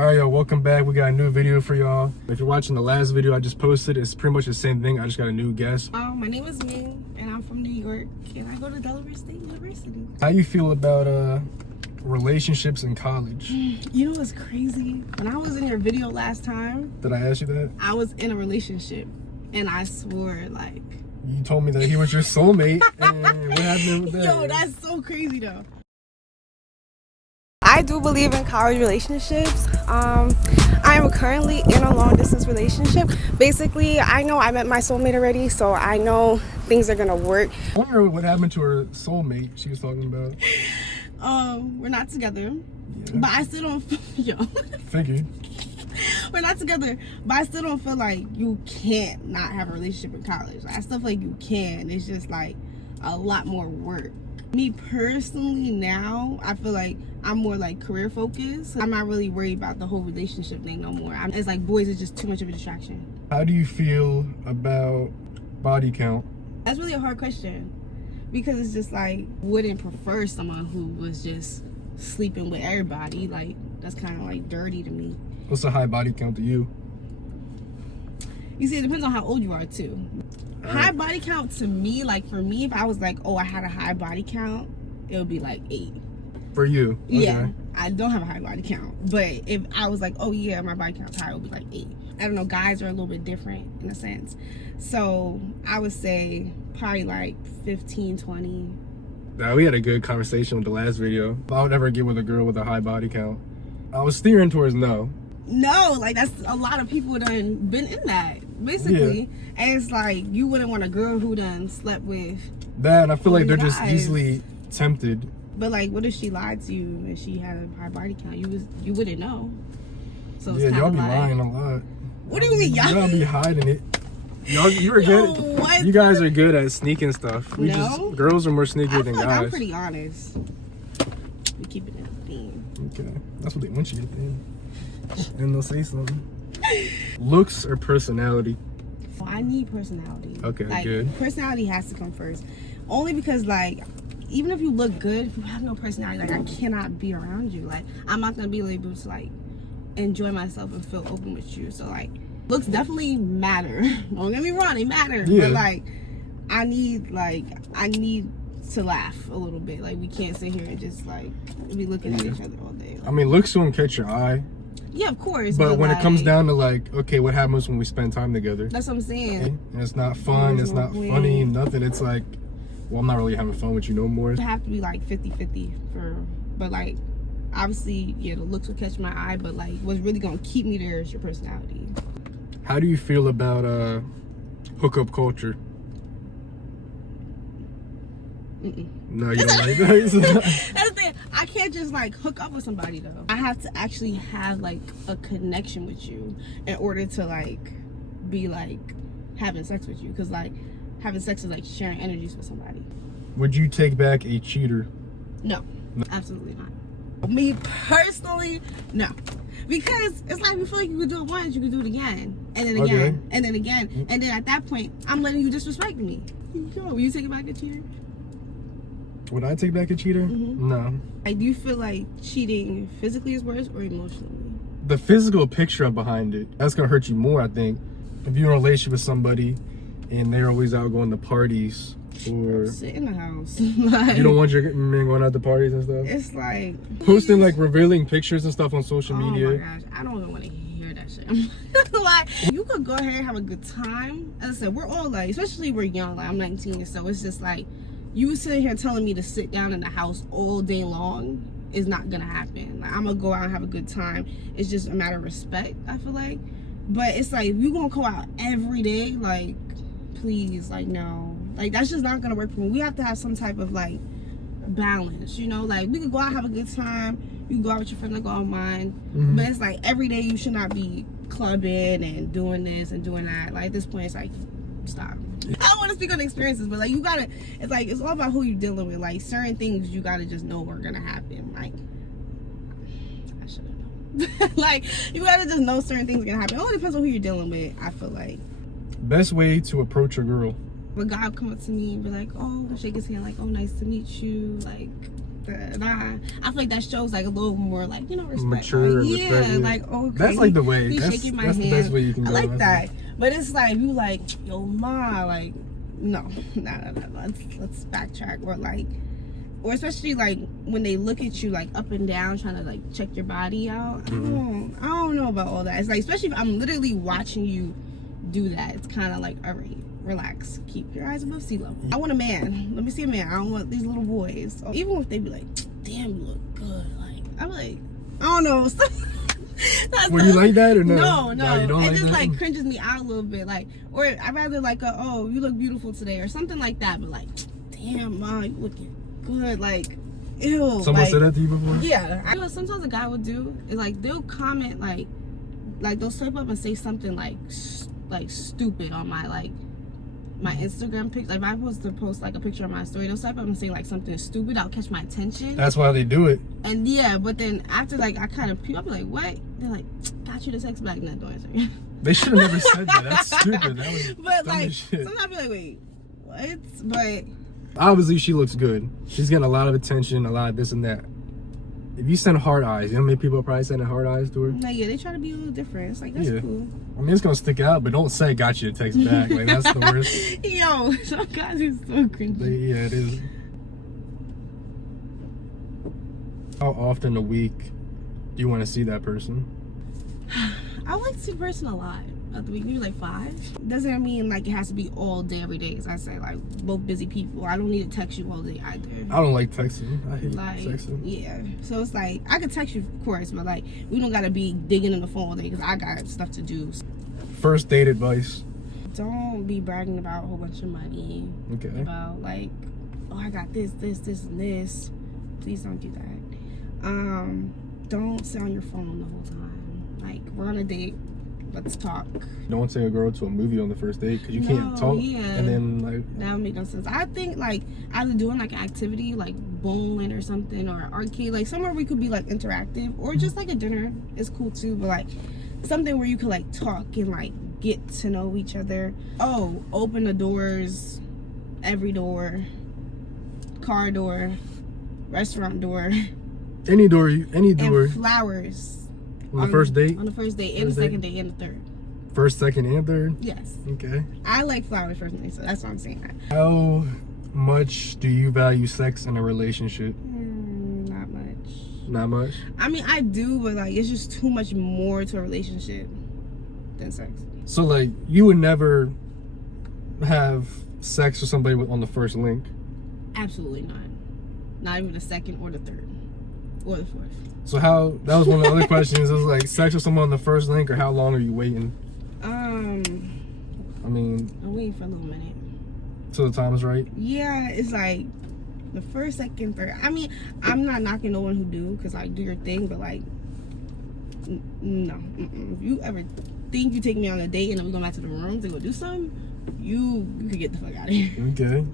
Alright, y'all, welcome back. We got a new video for y'all. If you're watching the last video I just posted, it's pretty much the same thing. I just got a new guest. My name is Ming, and I'm from New York, and I go to Delaware State University. How you feel about relationships in college? You know what's crazy? When I was in your video last time, Did I ask you that? I was in a relationship, and I swore, like... You told me that he was your soulmate, and what happened with that? Yo, that's so crazy, though. I do believe in college relationships. I am currently in a long distance relationship. Basically, I know I met my soulmate already, so I know things are gonna work. I wonder what happened to her soulmate she was talking about. We're not together, Yeah. but I still don't. Yo, Figured. we're not together, but I still don't feel like you can't not have a relationship in college. I still feel like you can. It's just like a lot more work. Me personally, now I feel like I'm more like career focused. I'm not really worried about the whole relationship thing no more. It's like boys are just too much of a distraction. How do you feel about body count? That's really a hard question, because it's just like, wouldn't prefer someone who was just sleeping with everybody. Like, that's kind of like dirty to me. What's a high body count to you? You see, it depends on how old you are too. High body count to me, like for me, if I was like, oh, I had a high body count, it would be like 8. For you? Okay. Yeah, I don't have a high body count, but if I was like, oh yeah, my body count's high, it would be like 8. I don't know, guys are a little bit different in a sense. So I would say probably like 15, 20. Now, we had a good conversation with the last video. If I would ever get with a girl with a high body count, I was steering towards no. No, like that's a lot of people done been in that, basically. Yeah. And it's like, you wouldn't want a girl who done slept with That, and I feel like they're just guys. easily tempted. But like, what if she lied to you and she had a high body count? You wouldn't know. So it's Yeah, y'all be like, lying a lot. What do you mean, y'all? Y'all be hiding it. You were good. What? You guys are good at sneaking stuff. Girls are more sneaky than like guys. I'm pretty honest. We keep it in a theme. Okay, that's what they want you to think. And they'll say something. Looks or personality? Well, I need personality. Okay, like, good. Personality has to come first. Only because, like, even if you look good, if you have no personality, like, I cannot be around you. Like, I'm not gonna be able to, like, enjoy myself and feel open with you. So, like, looks definitely matter. Don't get me wrong, they matter. Yeah. But, like, I need to laugh a little bit. Like, we can't sit here and just, like, be looking at each other all day. Like, I mean, looks don't catch your eye. yeah, of course. But when like, it comes down to, like, okay, what happens when we spend time together? that's what I'm saying. And it's not fun, it's not funny, nothing. It's like, well, I'm not really having fun with you no more. It have to be like 50-50 but like, obviously, yeah, the looks will catch my eye, but like, what's really gonna keep me there is your personality. How do you feel about hookup culture? No, you don't like that? That's the thing. I can't just like hook up with somebody though. I have to actually have like a connection with you in order to like be like having sex with you, because like having sex is like sharing energies with somebody. Would you take back a cheater? No, absolutely not. Me personally, no. Because it's like, you feel like you could do it once, you could do it again, and then again, and then again, and then at that point, I'm letting you disrespect me. Yo, will you take it back a cheater? Would I take back a cheater? Mm-hmm. No. I do feel like cheating physically is worse or emotionally. The physical picture behind it, that's gonna hurt you more, I think. If you're in a relationship with somebody and they're always out going to parties, or sit in the house. Like, you don't want your men going out to parties and stuff. It's like posting like revealing pictures and stuff on social media. Oh my gosh, I don't even want to hear that shit. Like, you could go ahead and have a good time. As I said, we're all like, especially we're young. Like, I'm 19, so it's just like, you sitting here telling me to sit down in the house all day long is not gonna happen. Like, I'm gonna go out and have a good time. It's just a matter of respect, I feel like. But it's like, you gonna go out every day, like, please, like, no. Like, that's just not gonna work for me. We have to have some type of like balance, you know? Like, we could go out and have a good time. You can go out with your friends, like all mine. Mm-hmm. But it's like, every day you should not be clubbing and doing this and doing that. Like, at this point, it's like, stop. I don't want to speak on experiences, but like, you gotta, it's like, it's all about who you're dealing with. Like, certain things you gotta just know are gonna happen. Like, I should have known. Like, you gotta just know certain things are gonna happen. It only depends on who you're dealing with, I feel like. Best way to approach a girl? When God come up to me and be like, oh, shake his hand, like, oh, nice to meet you, like, that. Nah, I feel like that shows like a little more like, you know, respect. Mature, like, respect, yeah, like okay. That's like the way. He's That's shaking my the hand. best way you can go. I like that. But it's like you like, yo ma, like no. Let's backtrack. Or especially like when they look at you like up and down trying to like check your body out. I don't know about all that. It's like, especially if I'm literally watching you do that, it's kind of like, all right, relax, keep your eyes above sea level. I want a man. Let me see a man. I don't want these little boys. So even if they be like, damn, you look good, like I'm like, I don't know. Were you like that or no? No, you don't it like just that? like cringes me out a little bit, like, or I'd rather like oh, you look beautiful today or something like that, but like, damn, mom, you looking good, like, ew. Someone like, said that to you before? Yeah. I know what sometimes a guy would do is like they'll comment like they'll swipe up and say something like stupid on my Instagram picture. Like if I was to post like a picture of my story, they'll swipe up and say like something stupid. That'll catch my attention. That's why they do it. And yeah, but then after like I kind of I'll be like, what? They're like, got you the text back, not doing it. They should have never said that. That's stupid. That was but dumb like as shit. sometimes I be like, wait, what? But obviously she looks good. She's getting a lot of attention, a lot of this and that. If you send hard eyes, you know how many people are probably sending hard eyes to her? like, yeah, they try to be a little different. It's like, that's cool. I mean, it's gonna stick out, but don't say got you to text back. Like, that's the worst. Yo, some guys are so cringy. Yeah, it is. How often a week do you want to see that person? I like to see a person a lot of the week, maybe like 5. Doesn't mean like it has to be all day every day, as I say, like both busy people. I don't need to text you all day either. I don't like texting. I hate like texting. Yeah, so it's like I could text you of course, but like we don't gotta be digging in the phone all day because I got stuff to do. First date advice. Don't be bragging about a whole bunch of money. Okay. About like, oh, I got this and this. Please don't do that. Don't sit on your phone the whole time. Like, we're on a date, let's talk. Don't take a girl to a movie on the first date because you can't talk. Yeah. And then like that would make no sense. I think like either doing like an activity like bowling or something, or arcade, like somewhere we could be like interactive, or just like a dinner is cool too, but like something where you could like talk and like get to know each other. Oh, open the doors, every door, car door, restaurant door, any door, and flowers. On the first date? On the first date, and the second date, and the third. First, second, and third? Yes. Okay. I like flowers personally, so that's why I'm saying that. How much do you value sex in a relationship? Not much. Not much? I mean, I do, but like it's just too much more to a relationship than sex. So like, you would never have sex with somebody on the first link? Absolutely not. Not even the second or the third or the fourth. So how, that was one of the other questions. It was like, sex with someone on the first link, or how long are you waiting? I mean, I'm waiting for a little minute. Till the time is right? Yeah, it's like the first, second, third. I mean, I'm not knocking no one who do, because like, do your thing, but like, no. If you ever think you take me on a date and then we go back to the room to go do something, you could get the fuck out of here. Okay.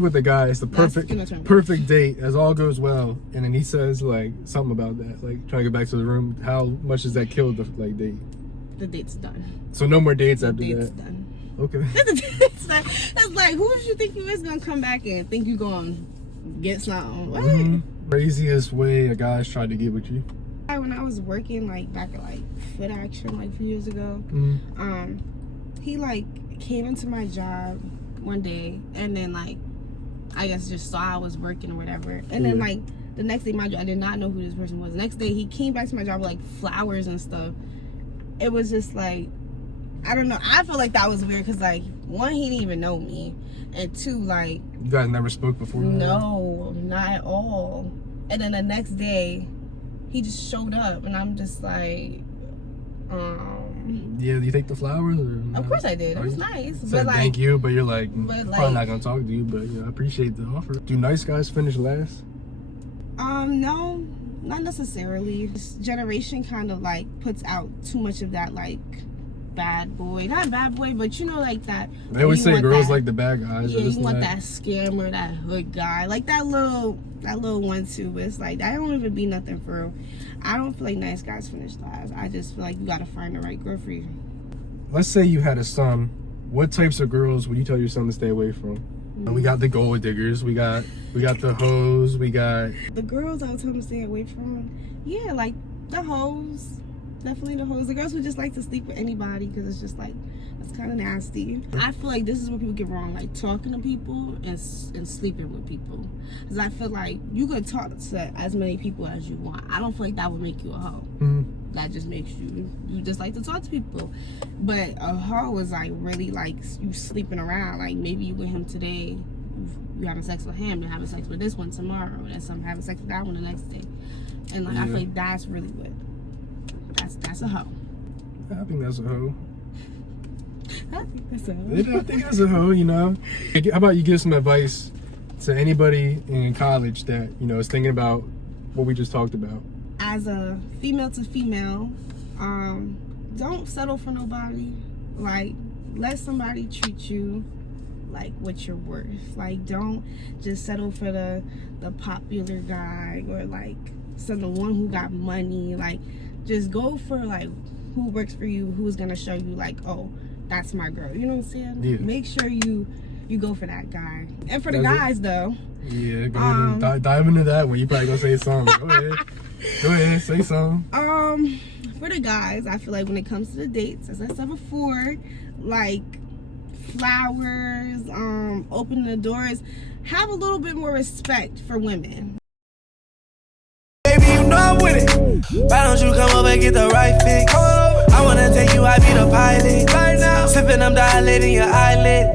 With the guy, it's the perfect date, as all goes well, and then he says like something about that, like trying to get back to the room. How much does that kill the like date? The date's done. So no more dates after date's that. Done. Okay. That's like, who did you think you is gonna come back and think you gonna get something? What? Craziest way a guy's tried to get with you? When I was working like back at like Foot Action like a few years ago, he like came into my job one day and then like I guess just saw I was working or whatever, and then like the next day, mind you, I did not know who this person was. The next day he came back to my job with like flowers and stuff. It was just like, I don't know, I feel like that was weird because like, one, he didn't even know me, and two, like, you guys never spoke before? No, not at all. And then the next day he just showed up and I'm just like, yeah, do you take the flowers? Or of course I did. It was nice. Said like, thank you, but you're like, probably not gonna talk to you, but yeah, I appreciate the offer. Do nice guys finish last? No, not necessarily. This generation kind of like puts out too much of that like bad boy, not bad boy, but you know, like that. They always say girls like the bad guys. Yeah, you want that scammer, that hood guy, like that little one too. But it's like, that don't even be nothing for real. I don't feel like nice guys finish last. I just feel like you gotta find the right girl for you. Let's say you had a son. What types of girls would you tell your son to stay away from? We got the gold diggers. We got the hoes. We got the girls I was telling them to stay away from. Yeah, like the hoes. Definitely the hoes. The girls who just like to sleep with anybody because it's just like, it's kind of nasty. I feel like this is what people get wrong, like talking to people and sleeping with people. Because I feel like you could talk to as many people as you want. I don't feel like that would make you a hoe. That just makes you just like to talk to people. But a hoe is like really like you sleeping around. Like maybe you with him today, you having sex with him, then having sex with this one tomorrow, and then some having sex with that one the next day. And like I feel like that's really what that's a hoe. I think that's a hoe. I think that's a hoe. I think that's a hoe, you know. How about you give some advice to anybody in college that, you know, is thinking about what we just talked about? As a female to female, don't settle for nobody. Like, let somebody treat you like what you're worth. Like, don't just settle for the popular guy or like the one who got money. Like, just go for like who works for you, who's gonna show you like, oh, that's my girl. You know what I'm saying? Yeah. Make sure you go for that guy. And for the guys though. Yeah, go ahead and dive into that one. You probably gonna say something. Go ahead. Go ahead, say something. For the guys, I feel like when it comes to the dates, as I said before, like flowers, opening the doors, have a little bit more respect for women. Baby, you know I'm with it. Why don't you come over and get the right fix? I wanna take you, I be the pilot. Right now, sipping, I'm dilating your eyelid.